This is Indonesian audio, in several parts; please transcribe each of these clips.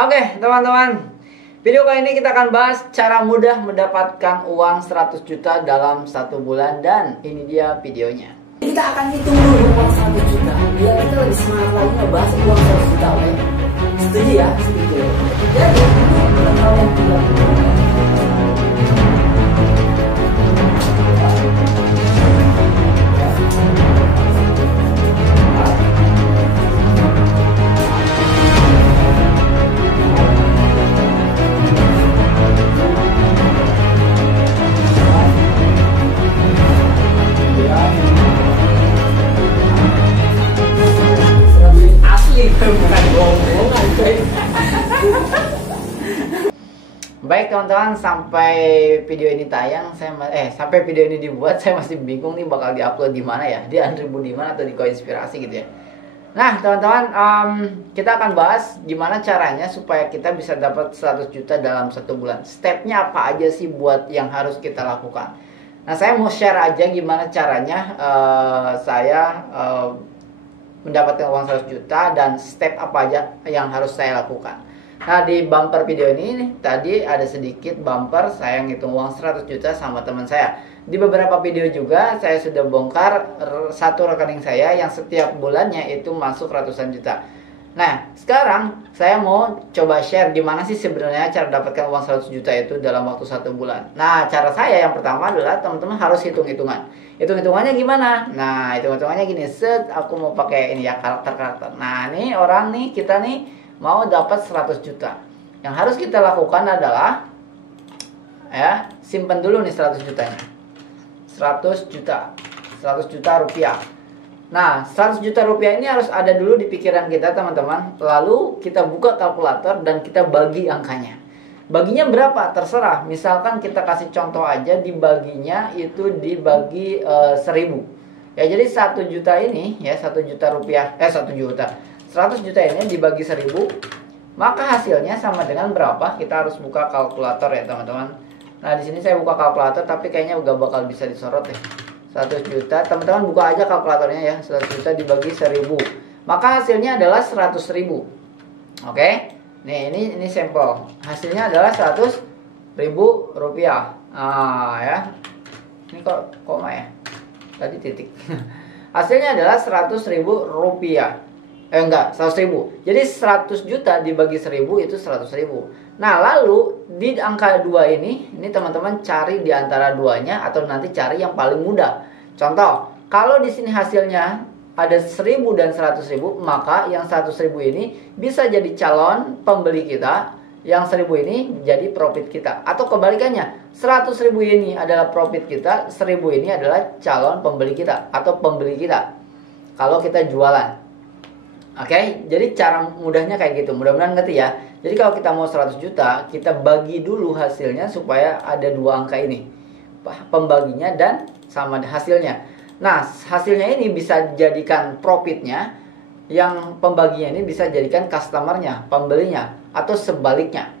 Oke, teman-teman. Video kali ini kita akan bahas cara mudah mendapatkan uang 100 juta dalam 1 bulan. Dan ini dia videonya. Kita akan hitung dulu uang 100 juta biar kita lebih semangat lagi ngebahas uang 100 juta, oke? Setuju ya? Setuju. Jadi, ini bukan hal yang tidak bukan bohongan, guys. Baik teman-teman, sampai video ini tayang, sampai video ini dibuat, saya masih bingung nih bakal diupload di mana ya, di Unribu di mana atau di Koinspirasi gitu ya. Nah teman-teman, kita akan bahas gimana caranya supaya kita bisa dapat 100 juta dalam 1 bulan. Stepnya apa aja sih buat yang harus kita lakukan. Nah saya mau share aja gimana caranya saya mendapatkan uang 100 juta dan step apa aja yang harus saya lakukan. Nah di bumper video ini tadi ada sedikit bumper saya ngitung uang 100 juta sama teman saya. Di beberapa video juga saya sudah bongkar satu rekening saya yang setiap bulannya itu masuk ratusan juta. Nah sekarang saya mau coba share gimana sih sebenarnya cara dapatkan uang 100 juta itu dalam waktu 1 bulan. Nah cara saya yang pertama adalah teman-teman harus hitung-hitungan. Hitung-hitungannya gimana? Nah hitung-hitungannya gini, aku mau pakai ini ya, karakter. Nah ini orang nih, kita nih mau dapat 100 juta. Yang harus kita lakukan adalah ya, simpan dulu nih 100 jutanya. 100 juta rupiah. Nah 100 juta rupiah ini harus ada dulu di pikiran kita teman-teman. Lalu kita buka kalkulator dan kita bagi angkanya. Baginya berapa? Terserah. Misalkan kita kasih contoh aja, dibaginya itu dibagi 1000. Ya jadi 1 juta ini ya, 1 juta rupiah, 1 juta. 100 juta ini dibagi 1000, maka hasilnya sama dengan berapa? Kita harus buka kalkulator ya teman-teman. Nah di sini saya buka kalkulator tapi kayaknya gak bakal bisa disorot ya. 1 juta, teman-teman buka aja kalkulatornya ya. 100 juta dibagi 1000, maka hasilnya adalah 100.000. Oke. Nih ini sampel. Hasilnya adalah 100.000 rupiah. Ya. Ini kok koma ya? Tadi titik. Hasilnya adalah 100.000 rupiah. Enggak, 100.000. Jadi 100 juta dibagi 1000 itu 100.000. Nah, lalu di angka 2 ini teman-teman cari di antara duanya atau nanti cari yang paling mudah. Contoh, kalau di sini hasilnya ada 1000 dan 100.000, maka yang 100.000 ini bisa jadi calon pembeli kita, yang 1000 ini jadi profit kita. Atau kebalikannya, 100.000 ini adalah profit kita, 1000 ini adalah calon pembeli kita atau pembeli kita kalau kita jualan. Oke, jadi cara mudahnya kayak gitu. Mudah-mudahan ngerti ya. Jadi kalau kita mau 100 juta, kita bagi dulu hasilnya supaya ada 2 angka ini, pembaginya dan sama hasilnya. Nah, hasilnya ini bisa jadikan profitnya, yang pembaginya ini bisa jadikan customernya, pembelinya, atau sebaliknya.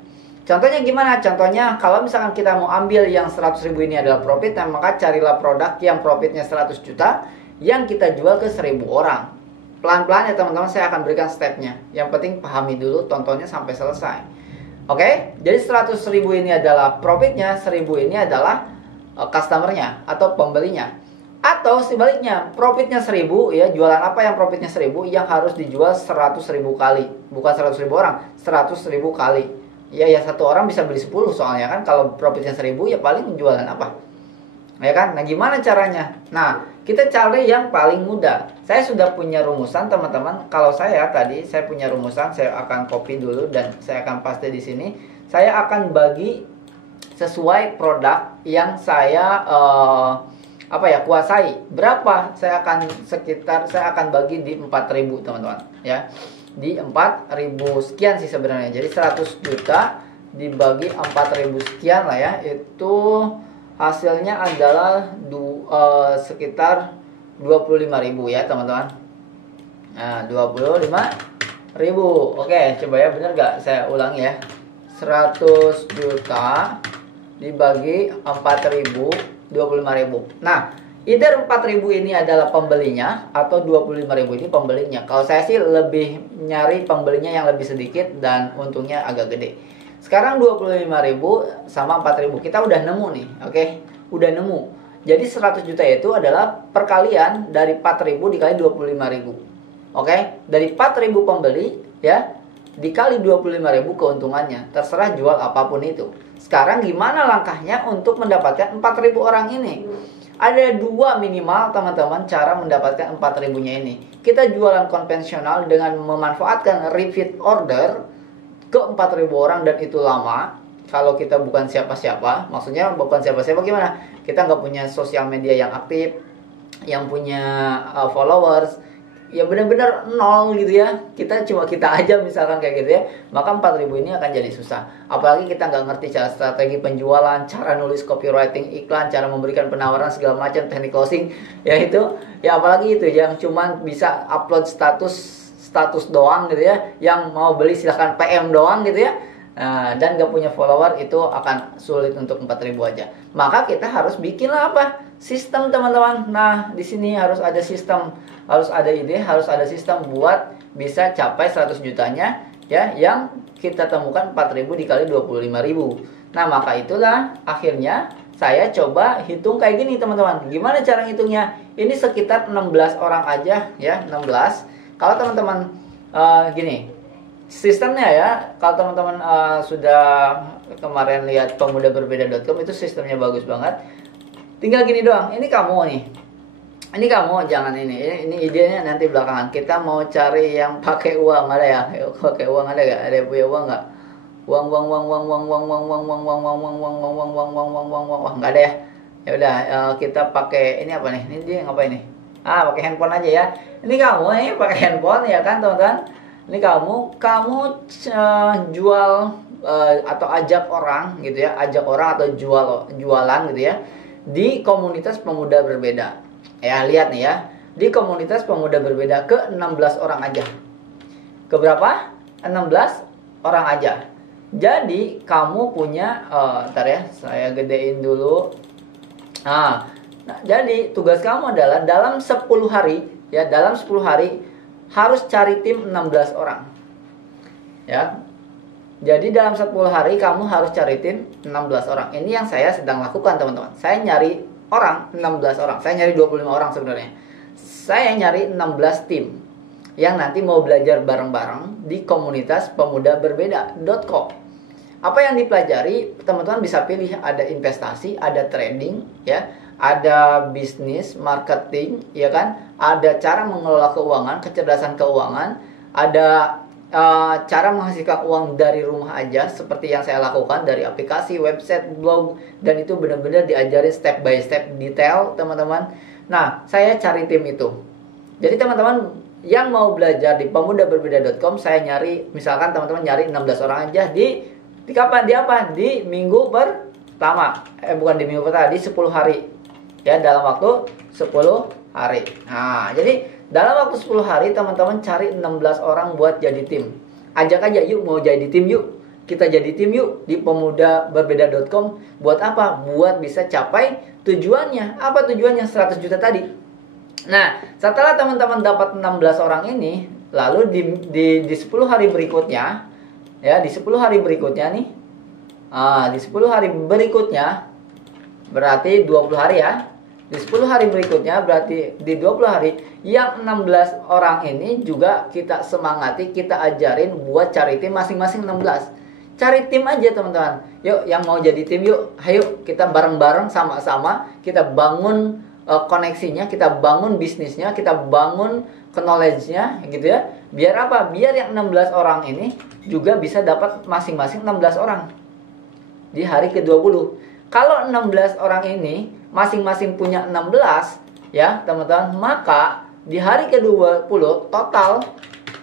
Contohnya gimana? Contohnya kalau misalkan kita mau ambil yang 100.000 ini adalah profit, maka carilah produk yang profitnya 100 juta yang kita jual ke 1000 orang. Pelan-pelan ya teman-teman, saya akan berikan stepnya. Yang penting pahami dulu, tontonnya sampai selesai. Oke, jadi 100.000 ini adalah profitnya, 1000 ini adalah customernya atau pembelinya. Atau sebaliknya, profitnya 1000 ya, jualan apa yang profitnya 1000 yang harus dijual 100.000 kali. Bukan 100.000 orang, 100.000 kali. Ya satu orang bisa beli 10 soalnya kan. Kalau profitnya 1000 ya paling jualan apa? Ya kan? Nah gimana caranya? Nah kita cari yang paling mudah. Saya sudah punya rumusan teman-teman. Kalau saya punya rumusan, saya akan copy dulu dan saya akan paste di sini. Saya akan bagi sesuai produk yang saya kuasai. Berapa? Saya akan bagi di 4.000 teman-teman ya. Di 4.000 sekian sih sebenarnya. Jadi 100 juta dibagi 4.000 sekian lah ya. Itu hasilnya adalah sekitar 25.000 ya teman-teman. Nah 25.000. Oke, coba ya, bener gak? Saya ulangi ya. 100 juta dibagi 4.000, 25.000. Nah either 4.000 ini adalah pembelinya atau 25.000 ini pembelinya. Kalau saya sih lebih nyari pembelinya yang lebih sedikit dan untungnya agak gede. Sekarang 25.000 sama 4.000 kita udah nemu nih, oke? Udah nemu. Jadi 100 juta itu adalah perkalian dari 4.000 dikali 25.000. Oke? Dari 4.000 pembeli ya, dikali 25.000 keuntungannya. Terserah jual apapun itu. Sekarang gimana langkahnya untuk mendapatkan 4.000 orang ini? Ada dua minimal teman-teman cara mendapatkan 4.000-nya ini. Kita jualan konvensional dengan memanfaatkan repeat order ke 4.000 orang dan itu lama. Kalau kita bukan siapa-siapa, maksudnya bukan siapa-siapa gimana? Kita nggak punya sosial media yang aktif, yang punya followers, ya benar-benar nol gitu ya. Kita cuma kita aja misalkan kayak gitu ya. Maka 4.000 ini akan jadi susah. Apalagi kita nggak ngerti cara strategi penjualan, cara nulis copywriting iklan, cara memberikan penawaran segala macam, teknik closing. Ya itu, ya apalagi itu yang cuma bisa upload status doang gitu ya. Yang mau beli silahkan PM doang gitu ya. Dan gak punya follower itu akan sulit untuk 4.000 aja. Maka kita harus bikinlah apa? Sistem teman-teman. Nah di sini harus ada sistem, harus ada ide, harus ada sistem buat bisa capai 100 jutanya ya, yang kita temukan 4.000 dikali 25.000. Nah maka itulah akhirnya saya coba hitung kayak gini teman-teman. Gimana cara hitungnya? Ini sekitar 16 orang aja ya, 16. Kalau teman-teman gini sistemnya ya, kalau teman-teman sudah kemarin lihat pemudaberbeda.com, itu sistemnya bagus banget. Tinggal gini doang. Ini kamu nih. Ini kamu jangan ini idenya nanti belakangan. Kita mau cari yang pakai uang, ada ya? Pakai uang ada gak? Ada yang punya uang nggak? Uang nggak ada ya? Ya udah kita pakai ini apa nih? Ini dia ngapain nih? Pakai handphone aja ya. Ini kamu nih pakai handphone ya kan teman-teman? Ini kamu jual atau ajak orang gitu ya, ajak orang atau jualan gitu ya di komunitas pemuda berbeda. Ya lihat nih ya, di komunitas pemuda berbeda ke 16 orang aja. Ke berapa? 16 orang aja. Jadi kamu punya, ntar ya, saya gedein dulu. Nah, jadi tugas kamu adalah dalam 10 hari ya, dalam 10 hari harus cari tim 16 orang ya. Jadi dalam 10 hari kamu harus cari tim 16 orang. Ini yang saya sedang lakukan teman-teman. Saya nyari orang 16 orang. Saya nyari 25 orang sebenarnya. Saya nyari 16 tim yang nanti mau belajar bareng-bareng di komunitas pemudaberbeda.com. Apa yang dipelajari teman-teman bisa pilih, ada investasi, ada trading ya, ada bisnis, marketing, ya kan? Ada cara mengelola keuangan, kecerdasan keuangan, ada cara menghasilkan uang dari rumah aja seperti yang saya lakukan dari aplikasi, website, blog, dan itu benar-benar diajarin step by step detail, teman-teman. Nah, saya cari tim itu. Jadi teman-teman yang mau belajar di pemudaberbeda.com, saya nyari, misalkan teman-teman nyari 16 orang aja di kapan? Di apa? Di minggu pertama. Bukan di minggu pertama, di 10 hari. Ya, dalam waktu 10 hari. Nah, jadi dalam waktu 10 hari teman-teman cari 16 orang buat jadi tim. Ajak aja, yuk mau jadi tim yuk. Kita jadi tim yuk di pemudaberbeda.com. Buat apa? Buat bisa capai tujuannya. Apa tujuannya? 100 juta tadi. Nah, setelah teman-teman dapat 16 orang ini, lalu di 10 hari berikutnya, ya, di 10 hari berikutnya nih. Di 10 hari berikutnya berarti 20 hari ya. Di 10 hari berikutnya berarti di 20 hari yang 16 orang ini juga kita semangati, kita ajarin buat cari tim masing-masing 16. Cari tim aja teman-teman. Yuk yang mau jadi tim yuk. Ayo kita bareng-bareng sama-sama kita bangun koneksinya, kita bangun bisnisnya, kita bangun knowledge-nya gitu ya. Biar apa? Biar yang 16 orang ini juga bisa dapat masing-masing 16 orang di hari ke-20. Kalau 16 orang ini masing-masing punya 16 ya teman-teman, maka di hari ke-20 total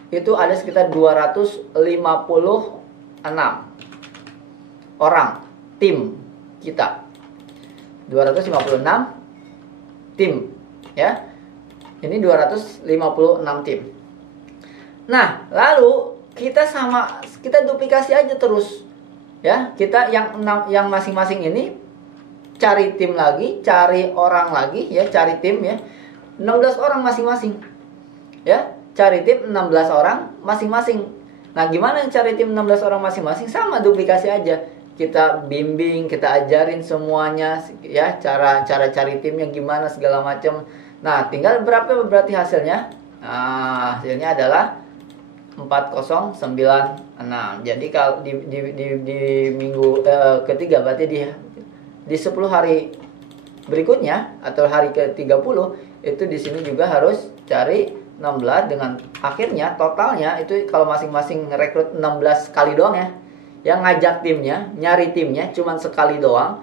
itu ada sekitar 256 orang tim kita. 256 tim ya. Ini 256 tim. Nah, lalu kita duplikasi aja terus ya. Kita yang masing-masing ini cari tim lagi, cari orang lagi ya, cari tim ya. 16 orang masing-masing. Ya, cari tim 16 orang masing-masing. Nah, gimana cari tim 16 orang masing-masing? Sama, duplikasi aja. Kita bimbing, kita ajarin semuanya ya, cara cari timnya gimana segala macam. Nah, tinggal berapa berarti hasilnya? Nah, hasilnya adalah 4096. Jadi kalau di minggu ketiga, berarti di 10 hari berikutnya atau hari ke-30 itu di sini juga harus cari 16, dengan akhirnya totalnya itu kalau masing-masing rekrut 16 kali doang ya. Yang ngajak timnya, nyari timnya cuman sekali doang.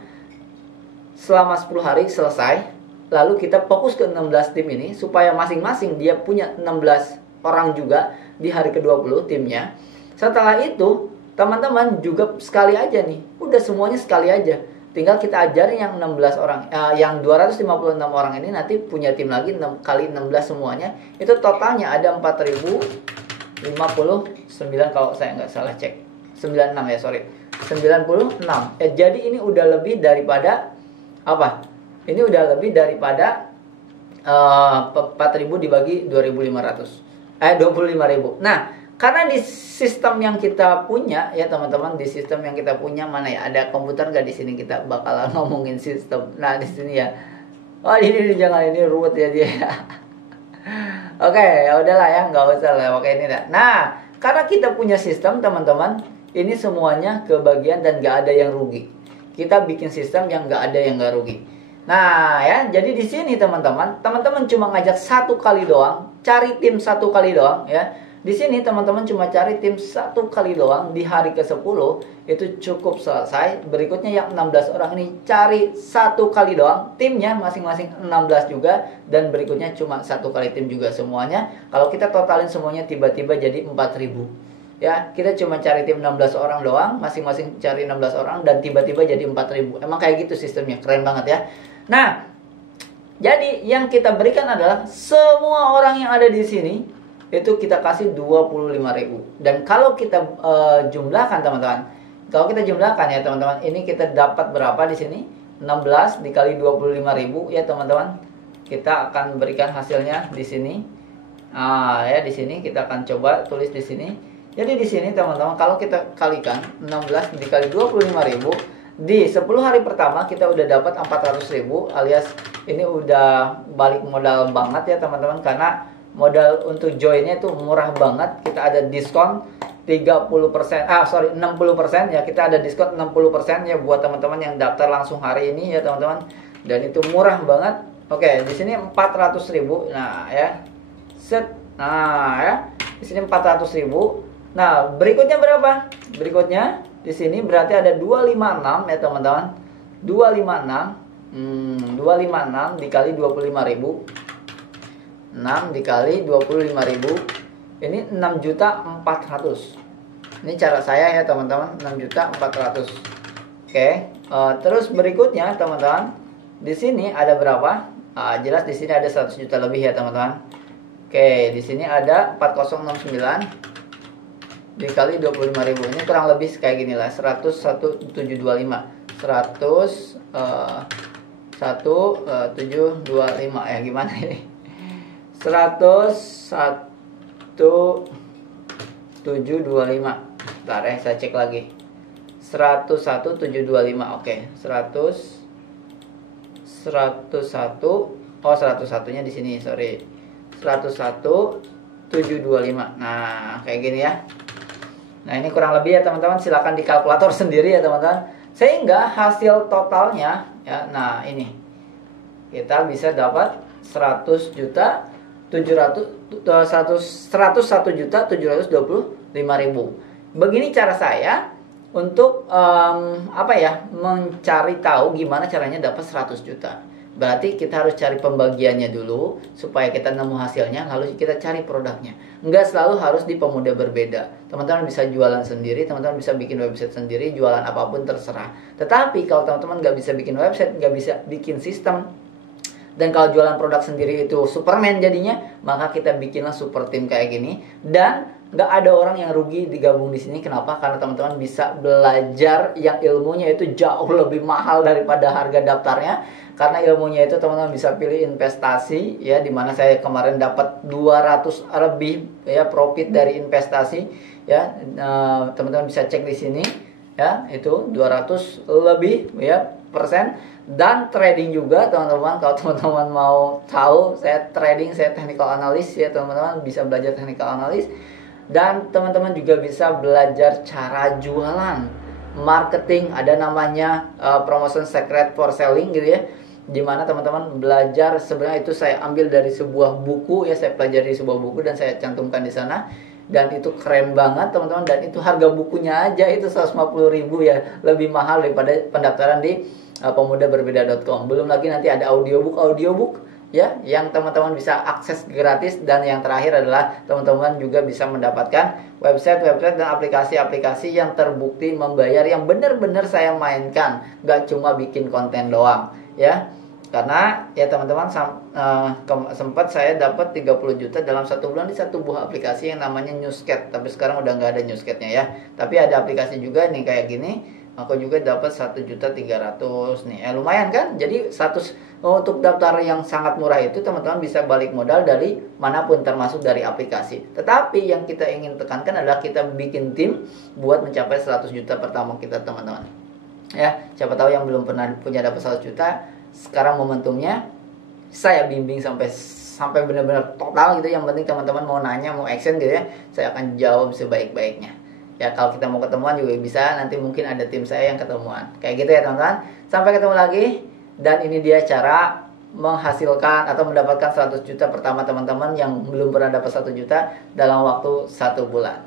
Selama 10 hari selesai. Lalu kita fokus ke 16 tim ini supaya masing-masing dia punya 16 orang juga di hari ke-20 timnya. Setelah itu, teman-teman juga sekali aja nih. Udah semuanya sekali aja. Tinggal kita ajarin yang 16 orang, yang 256 orang ini nanti punya tim lagi 6 kali 16 semuanya. Itu totalnya ada 4059 kalau saya nggak salah cek. 96 ya, sorry. 96. Jadi ini udah lebih daripada apa? Ini udah lebih daripada 4.000 dibagi 2.500. 25.000. Nah, karena di sistem yang kita punya ya teman-teman, di sistem yang kita punya mana ya, ada komputer nggak di sini, kita bakalan ngomongin sistem. Nah, di sini ya. Oh, ini jangan, ini ruwet ya dia. Oke, ya udahlah ya, nggak usah lah pakai ini dah. Nah, karena kita punya sistem teman-teman, ini semuanya kebagian dan nggak ada yang rugi. Kita bikin sistem yang nggak ada yang nggak rugi. Nah ya, jadi di sini teman-teman cuma ngajak satu kali doang, cari tim satu kali doang ya. Di sini teman-teman cuma cari tim satu kali doang di hari ke-10 itu cukup selesai. Berikutnya yang 16 orang ini cari satu kali doang, timnya masing-masing 16 juga, dan berikutnya cuma satu kali tim juga semuanya. Kalau kita totalin semuanya tiba-tiba jadi 4.000. Ya, kita cuma cari tim 16 orang doang, masing-masing cari 16 orang dan tiba-tiba jadi 4.000. Emang kayak gitu sistemnya, keren banget ya. Nah, jadi yang kita berikan adalah semua orang yang ada di sini itu kita kasih 25.000. Dan kalau kita jumlahkan teman-teman, kalau kita jumlahkan ya teman-teman, ini kita dapat berapa di sini? 16 dikali 25.000 ya teman-teman. Kita akan berikan hasilnya di sini. Ya di sini kita akan coba tulis di sini. Jadi di sini teman-teman, kalau kita kalikan 16 dikali 25.000, di 10 hari pertama kita udah dapat 400.000, alias ini udah balik modal banget ya teman-teman, karena modal untuk joinnya itu murah banget. Kita ada diskon 60% ya, kita ada diskon 60% ya buat teman-teman yang daftar langsung hari ini ya teman-teman, dan itu murah banget. Oke, di sini 400.000. Nah ya, nah ya, di sini 400.000. Nah, berikutnya berapa? Berikutnya di sini berarti ada 256 ya teman-teman. 256 dikali 25.000. 6 dikali 25.000. Ini 6.400.000. Ini cara saya ya teman-teman, 6.400.000. Oke, terus berikutnya teman-teman, di sini ada berapa? Jelas di sini ada 100 juta lebih ya teman-teman. Oke, di sini ada 4069 dikali 25.000. Ini kurang lebih kayak gini lah, 101.725. 101.725 ya, gimana ini? 101.725. Bentar ya, saya cek lagi. 101.725. Oke, 101. Oh, 101-nya di sini, sorry. 101.725. Nah, kayak gini ya. Nah, ini kurang lebih ya teman-teman, silakan di kalkulator sendiri ya teman-teman. Sehingga hasil totalnya ya, nah ini kita bisa dapat 101.725.000. Begini cara saya untuk mencari tahu gimana caranya dapat 100 juta. Berarti kita harus cari pembagiannya dulu supaya kita nemu hasilnya, lalu kita cari produknya. Enggak selalu harus di Pemuda Berbeda. Teman-teman bisa jualan sendiri, teman-teman bisa bikin website sendiri, jualan apapun terserah. Tetapi kalau teman-teman nggak bisa bikin website, nggak bisa bikin sistem, dan kalau jualan produk sendiri itu Superman jadinya, maka kita bikinlah super team kayak gini. Dan nggak ada orang yang rugi digabung di sini. Kenapa? Karena teman-teman bisa belajar yang ilmunya itu jauh lebih mahal daripada harga daftarnya. Karena ilmunya itu teman-teman bisa pilih investasi ya, dimana saya kemarin dapat 200 lebih ya profit dari investasi ya. Teman-teman bisa cek di sini ya, itu 200 lebih ya persen. Dan trading juga teman-teman, kalau teman-teman mau tahu saya trading, saya technical analyst ya, teman-teman bisa belajar technical analyst. Dan teman-teman juga bisa belajar cara jualan, marketing, ada namanya promotion secret for selling gitu ya, dimana teman-teman belajar. Sebenarnya itu saya ambil dari sebuah buku ya, saya pelajari di sebuah buku dan saya cantumkan di sana. Dan itu keren banget teman-teman, dan itu harga bukunya aja itu 150.000 ya, lebih mahal daripada pendaftaran di pemudaberbeda.com. Belum lagi nanti ada audiobook ya, yang teman-teman bisa akses gratis. Dan yang terakhir adalah teman-teman juga bisa mendapatkan website dan aplikasi-aplikasi yang terbukti membayar, yang benar-benar saya mainkan, gak cuma bikin konten doang ya. Karena ya teman-teman sempat saya dapat 30 juta dalam 1 bulan di satu buah aplikasi yang namanya Newscat. Tapi sekarang udah nggak ada Newscatnya ya. Tapi ada aplikasi juga nih kayak gini. Aku juga dapat 1.300.000 nih. Lumayan kan? Jadi untuk daftar yang sangat murah itu teman-teman bisa balik modal dari manapun, termasuk dari aplikasi. Tetapi yang kita ingin tekankan adalah kita bikin tim buat mencapai 100 juta pertama kita teman-teman. Ya, siapa tahu yang belum pernah punya dapat 100 juta, sekarang momentumnya. Saya bimbing sampai benar-benar total gitu. Yang penting teman-teman mau nanya, mau action gitu ya, saya akan jawab sebaik-baiknya. Ya, kalau kita mau ketemuan juga bisa, nanti mungkin ada tim saya yang ketemuan. Kayak gitu ya teman-teman. Sampai ketemu lagi. Dan ini dia cara menghasilkan atau mendapatkan 100 juta pertama teman-teman yang belum pernah dapat 1 juta dalam waktu 1 bulan.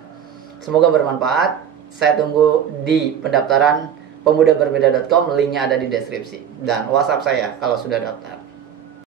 Semoga bermanfaat. Saya tunggu di pendaftaran pemudaberbeda.com, linknya ada di deskripsi. Dan WhatsApp saya kalau sudah daftar.